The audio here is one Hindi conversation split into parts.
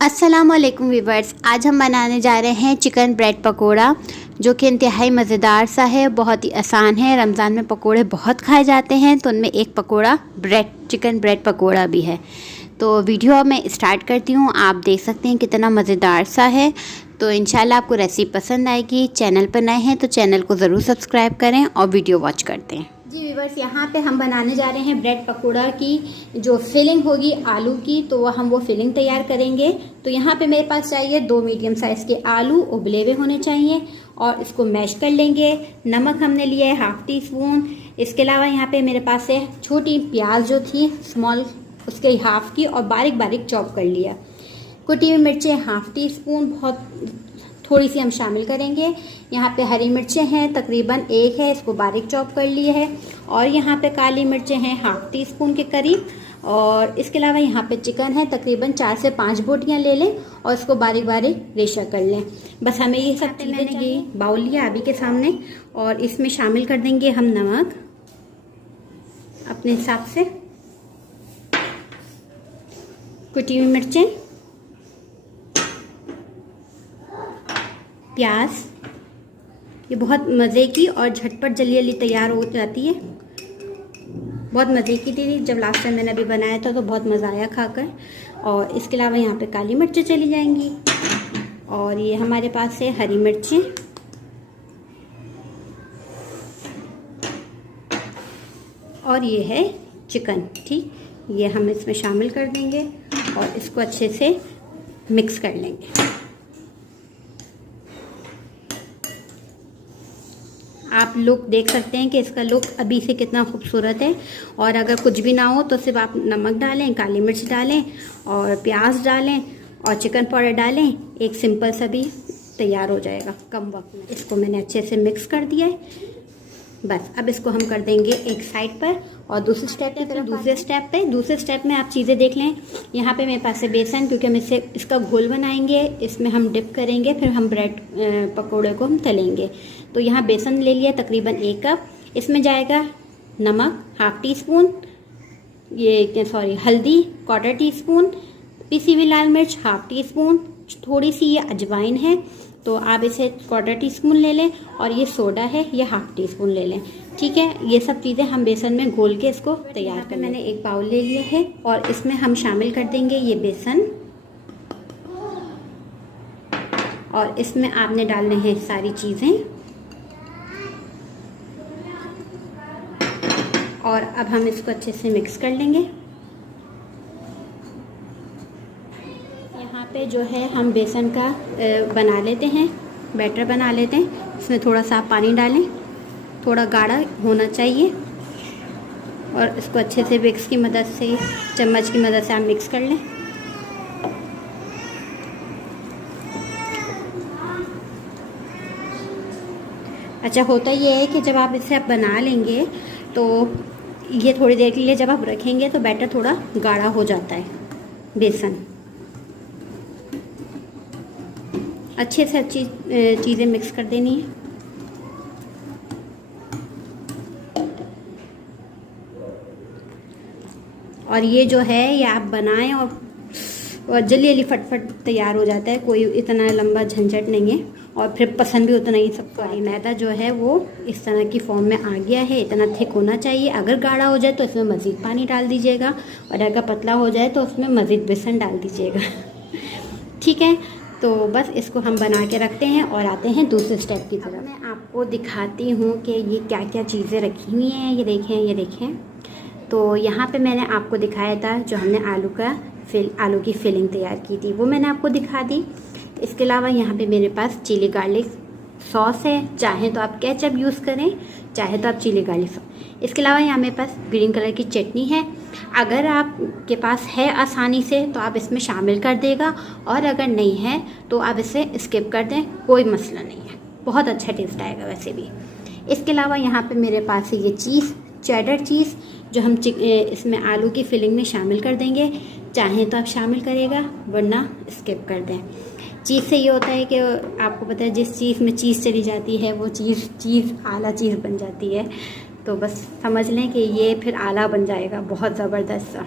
अस्सलामुअलैकुम वीवर्स, आज हम बनाने जा रहे हैं चिकन ब्रेड पकोड़ा, जो कि इंतहाई मज़ेदार सा है, बहुत ही आसान है। रमज़ान में पकोड़े बहुत खाए जाते हैं, तो उनमें एक पकोड़ा चिकन ब्रेड पकोड़ा भी है। तो वीडियो मैं स्टार्ट करती हूँ। आप देख सकते हैं कितना मज़ेदार सा है। तो इंशाल्लाह आपको रेसिपी पसंद आएगी। चैनल पर नए हैं तो चैनल को ज़रूर सब्सक्राइब करें और वीडियो वॉच करते हैं। जी व्यूअर्स, यहाँ पे हम बनाने जा रहे हैं ब्रेड पकोड़ा की जो फिलिंग होगी आलू की, तो हम वो फिलिंग तैयार करेंगे। तो यहाँ पे मेरे पास चाहिए 2 मीडियम साइज़ के आलू, उबले हुए होने चाहिए, और इसको मैश कर लेंगे। नमक हमने लिया है 1/2 टीस्पून। इसके अलावा यहाँ पे मेरे पास है छोटी प्याज जो थी स्मॉल, उसके 1/2 की, और बारीक बारीक चॉप कर लिया। कुटी हुई मिर्चें 1/2 टीस्पून, बहुत थोड़ी सी हम शामिल करेंगे। यहाँ पे हरी मिर्चें हैं तकरीबन 1 है, इसको बारीक चॉप कर लिए है। और यहाँ पे काली मिर्चें हैं 1/2 टीस्पून के करीब। और इसके अलावा यहाँ पे चिकन है तकरीबन 4 से 5 बोटियाँ ले लें और इसको बारीक बारीक रेशा कर लें। बस हमें ये सब चीज़ें, मैंने ये बाउल लिया अभी के सामने, और इसमें शामिल कर देंगे हम नमक अपने हिसाब से, कुटी हुई मिर्चें, प्याज। ये बहुत मज़े की और झटपट जल्दी जल्दी तैयार हो जाती है। बहुत मज़े की थी, जब लास्ट टाइम मैंने अभी बनाया था तो बहुत मज़ा आया खाकर। और इसके अलावा यहाँ पे काली मिर्चें चली जाएंगी, और ये हमारे पास है हरी मिर्चें, और ये है चिकन। ठीक, ये हम इसमें शामिल कर देंगे और इसको अच्छे से मिक्स कर लेंगे। आप लुक देख सकते हैं कि इसका लुक अभी से कितना खूबसूरत है। और अगर कुछ भी ना हो तो सिर्फ आप नमक डालें, काली मिर्च डालें और प्याज डालें और चिकन पाउडर डालें, एक सिंपल सा भी तैयार हो जाएगा कम वक्त में। इसको मैंने अच्छे से मिक्स कर दिया है। बस अब इसको हम कर देंगे एक साइड पर, और दूसरे स्टेप में आप चीज़ें देख लें। यहाँ पे मेरे पास है बेसन, क्योंकि हम इसका घोल बनाएंगे, इसमें हम डिप करेंगे, फिर हम ब्रेड पकोड़े को हम तलेंगे। तो यहाँ बेसन ले लिया तकरीबन 1 कप। इसमें जाएगा नमक 1/2 टीस्पून, हल्दी 1/4 टीस्पून, पिसी हुई लाल मिर्च 1/2 टीस्पून, थोड़ी सी ये अजवाइन है तो आप इसे 1/4 टीस्पून ले लें, और ये सोडा है ये 1/2 टीस्पून ले लें। ठीक है, ये सब चीज़ें हम बेसन में घोल के इसको तैयार कर। मैंने एक बाउल ले लिया है और इसमें हम शामिल कर देंगे ये बेसन, और इसमें आपने डालने हैं सारी चीज़ें। और अब हम इसको अच्छे से मिक्स कर लेंगे। यहाँ पे जो है हम बेसन का बना लेते हैं, बैटर बना लेते हैं। इसमें थोड़ा सा पानी डालें, थोड़ा गाढ़ा होना चाहिए, और इसको अच्छे से विक्स की मदद से, चम्मच की मदद से आप मिक्स कर लें। अच्छा, होता ये है कि जब आप इसे बना लेंगे तो ये थोड़ी देर के लिए जब आप रखेंगे तो बैटर थोड़ा गाढ़ा हो जाता है। बेसन अच्छे से अच्छी चीज़ें मिक्स कर देनी है। और ये जो है ये आप बनाएं और जल्दी जल्दी फटफट तैयार हो जाता है, कोई इतना लंबा झंझट नहीं है, और फिर पसंद भी उतना ही सबको आई। मैदा जो है वो इस तरह की फॉर्म में आ गया है, इतना थिक होना चाहिए। अगर गाढ़ा हो जाए तो इसमें मज़ीद पानी डाल दीजिएगा, और अगर पतला हो जाए तो उसमें मज़ीद बेसन डाल दीजिएगा। ठीक है, तो बस इसको हम बना के रखते हैं और आते हैं दूसरे स्टेप की तरफ। मैं आपको दिखाती हूँ कि ये क्या क्या चीज़ें रखी हुई हैं। ये देखें। तो यहाँ पे मैंने आपको दिखाया था जो हमने आलू की फिलिंग तैयार की थी, वो मैंने आपको दिखा दी। इसके अलावा यहाँ पे मेरे पास चिली गार्लिक सॉस है, चाहे तो आप केचप यूज़ करें, चाहे तो आप चिली गार्लिक सॉस। इसके अलावा यहाँ मेरे पास ग्रीन कलर की चटनी है। अगर आपके पास है आसानी से तो आप इसमें शामिल कर देगा, और अगर नहीं है तो आप इसे स्किप कर दें, कोई मसला नहीं है, बहुत अच्छा टेस्ट आएगा वैसे भी। इसके अलावा यहाँ पे मेरे पास है ये चीज़, चेडर चीज़, जो हम इसमें आलू की फिलिंग में शामिल कर देंगे। चाहें तो आप शामिल करेगा, वरना स्किप कर दें। चीज़ से ये होता है कि आपको पता है जिस चीज़ में चीज़ चली जाती है वो चीज़ आला चीज़ बन जाती है। तो बस समझ लें कि ये फिर आला बन जाएगा बहुत ज़बरदस्त सा।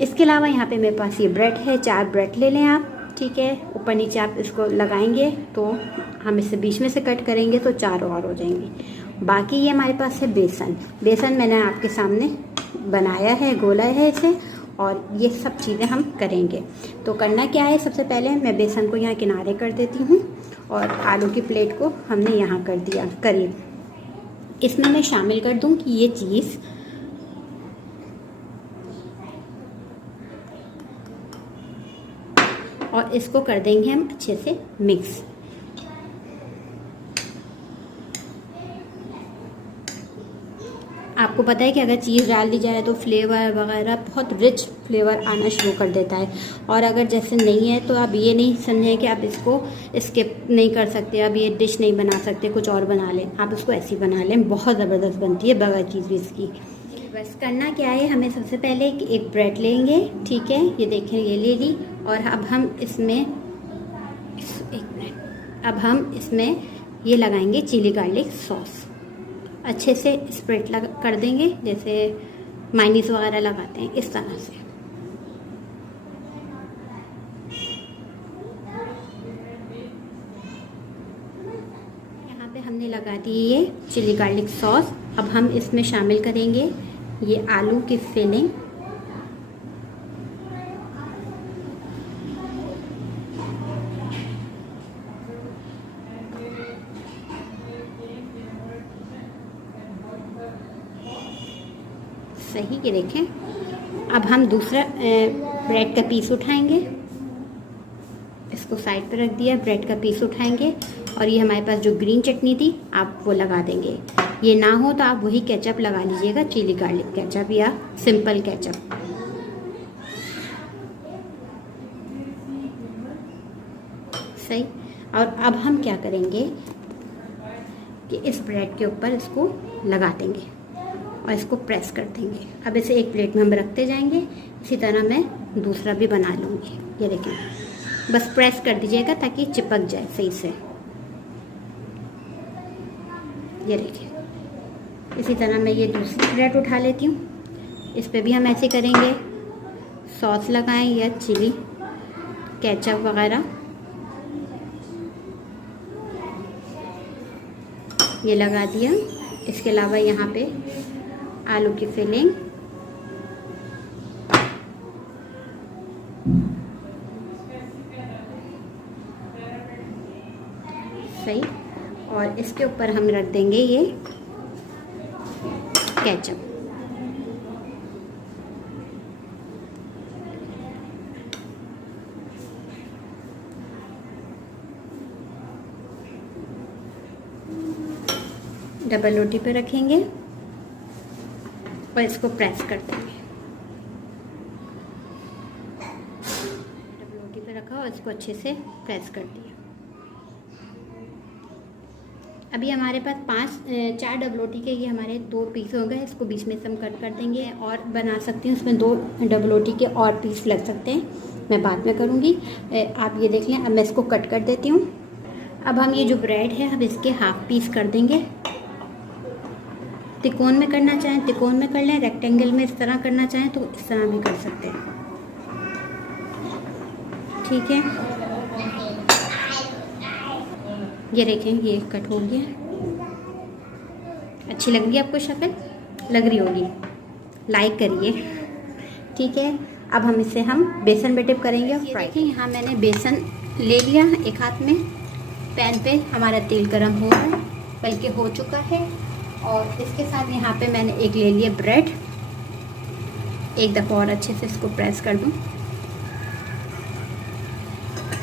इसके अलावा यहाँ पे मेरे पास ये ब्रेड है, 4 ब्रेड ले लें आप, ठीक है। ऊपर नीचे आप इसको लगाएंगे तो हम इसे बीच में से कट करेंगे तो 4 और हो जाएंगे। बाकी ये हमारे पास है बेसन। बेसन मैंने आपके सामने बनाया है, गोला है इसे, और ये सब चीज़ें हम करेंगे। तो करना क्या है, सबसे पहले मैं बेसन को यहाँ किनारे कर देती हूँ और आलू की प्लेट को हमने यहाँ कर दिया करीब। इसमें मैं शामिल कर दूँ कि ये चीज़ और इसको कर देंगे हम अच्छे से मिक्स। आपको पता है कि अगर चीज़ डाल दी जाए तो फ्लेवर वगैरह बहुत रिच फ्लेवर आना शुरू कर देता है, और अगर जैसे नहीं है तो आप ये नहीं समझें कि आप इसको स्किप नहीं कर सकते, आप ये डिश नहीं बना सकते, कुछ और बना लें। आप इसको ऐसी बना लें, बहुत ज़बरदस्त बनती है बगैर चीज़ भी इसकी। बस करना क्या है, हमें सबसे पहले एक ब्रेड लेंगे, ठीक है, ये देखें ये ले ली, और अब हम इसमें एक मिनट, अब हम इसमें ये लगाएंगे चिली गार्लिक सॉस। अच्छे से स्प्रेड कर देंगे, जैसे मायनीस वगैरह लगाते हैं इस तरह से। यहाँ पे हमने लगा दी ये चिली गार्लिक सॉस। अब हम इसमें शामिल करेंगे ये आलू की फिलिंग, सही, ये देखें। अब हम दूसरा ब्रेड का पीस उठाएंगे, इसको साइड पर रख दिया, ब्रेड का पीस उठाएंगे, और ये हमारे पास जो ग्रीन चटनी थी आप वो लगा देंगे। ये ना हो तो आप वही केचप लगा लीजिएगा, चिली गार्लिक केचप या सिंपल केचप। सही। और अब हम क्या करेंगे कि इस ब्रेड के ऊपर इसको लगा देंगे और इसको प्रेस कर देंगे। अब इसे एक प्लेट में हम रखते जाएंगे। इसी तरह मैं दूसरा भी बना लूँगी। ये देखें, बस प्रेस कर दीजिएगा ताकि चिपक जाए सही से। ये देखिए, इसी तरह मैं ये दूसरी ब्रेड उठा लेती हूँ। इस पे भी हम ऐसे करेंगे, सॉस लगाएं या चिली केचप वगैरह, ये लगा दिया। इसके अलावा यहाँ पे आलू की फिलिंग, सही, और इसके ऊपर हम रख देंगे ये केचप। डबल रोटी पे रखेंगे और इसको प्रेस कर देंगे। डबल रोटी पे रखा और इसको अच्छे से प्रेस कर दिया। अभी हमारे पास 4 डबल रोटी के ये हमारे 2 पीस हो गए। इसको बीच में से हम कट कर देंगे और बना सकते हैं, उसमें 2 डबल रोटी के और पीस लग सकते हैं, मैं बाद में करूँगी। आप ये देख लें। अब मैं इसको कट कर देती हूँ। अब हम ये जो ब्रेड है हम इसके हाफ पीस कर देंगे। त्रिकोण में करना चाहें त्रिकोण में कर लें, रेक्टेंगल में इस तरह करना चाहें तो इस तरह भी कर सकते हैं, ठीक है। ये देखें, ये कट हो गया। अच्छी लग रही है आपको शक्ल? लग रही होगी, लाइक करिए, ठीक है। अब हम इसे हम बेसन में डिप करेंगे और फ्राई। देखिए यहाँ मैंने बेसन ले लिया एक हाथ में। पैन पे हमारा तेल गरम हो रहा है, बल्कि हो चुका है। और इसके साथ यहाँ पे मैंने एक ले लिया ब्रेड। एक दफ़ा और अच्छे से इसको प्रेस कर दूँ।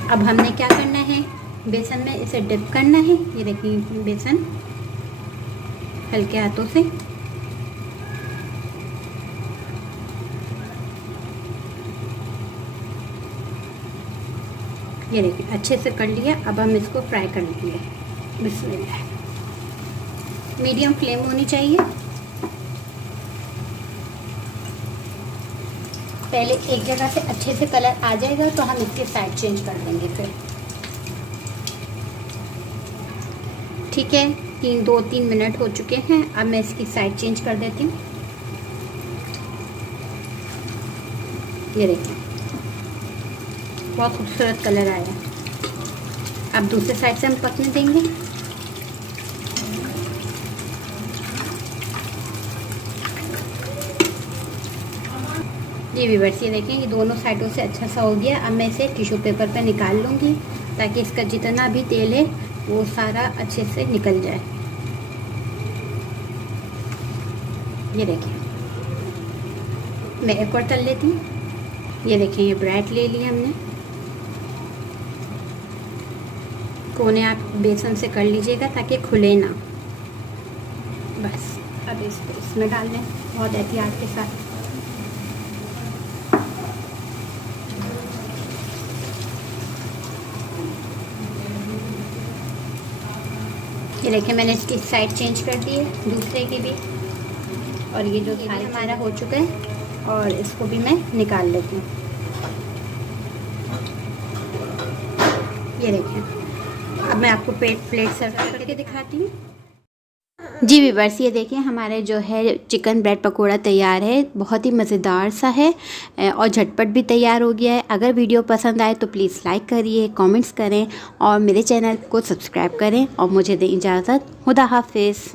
अब हमने क्या करना है, बेसन में इसे डिप करना है। ये देखिए बेसन हल्के हाथों से, ये देखिए अच्छे से कर लिया। अब हम इसको फ्राई कर लेंगे। बिस्मिल्लाह। मीडियम फ्लेम होनी चाहिए। पहले एक जगह से अच्छे से कलर आ जाएगा तो हम इसके साइड चेंज कर देंगे फिर, ठीक है। 2-3 मिनट हो चुके हैं। अब मैं इसकी साइड चेंज कर देती हूँ। ये देखिए बहुत खूबसूरत कलर आया है। अब दूसरे साइड से हम पकने देंगे। जी व्यूअर्स, ये देखें ये दोनों साइडों से अच्छा सा हो गया। अब मैं इसे टिश्यू पेपर पे निकाल लूँगी ताकि इसका जितना भी तेल है वो सारा अच्छे से निकल जाए। ये देखिए मैं एक और तल लेती हूँ। ये देखें ये ब्रेड ले लिया हमने। कोने आप बेसन से कर लीजिएगा ताकि खुले ना। बस अब इसको इसमें डाल दें बहुत एहतियात के साथ। ये देखिए मैंने इसकी साइड चेंज कर दी है दूसरे की भी। और ये जो थाली हमारा हो चुका है और इसको भी मैं निकाल लेती हूँ। ये देखिए अब मैं आपको प्लेट सर्व करके दिखाती हूँ। जी व्यूअर्स, ये देखिए हमारे जो है चिकन ब्रेड पकोड़ा तैयार है। बहुत ही मज़ेदार सा है और झटपट भी तैयार हो गया है। अगर वीडियो पसंद आए तो प्लीज़ लाइक करिए, कमेंट्स करें और मेरे चैनल को सब्सक्राइब करें और मुझे दें इजाज़त। खुदा हाफिज़।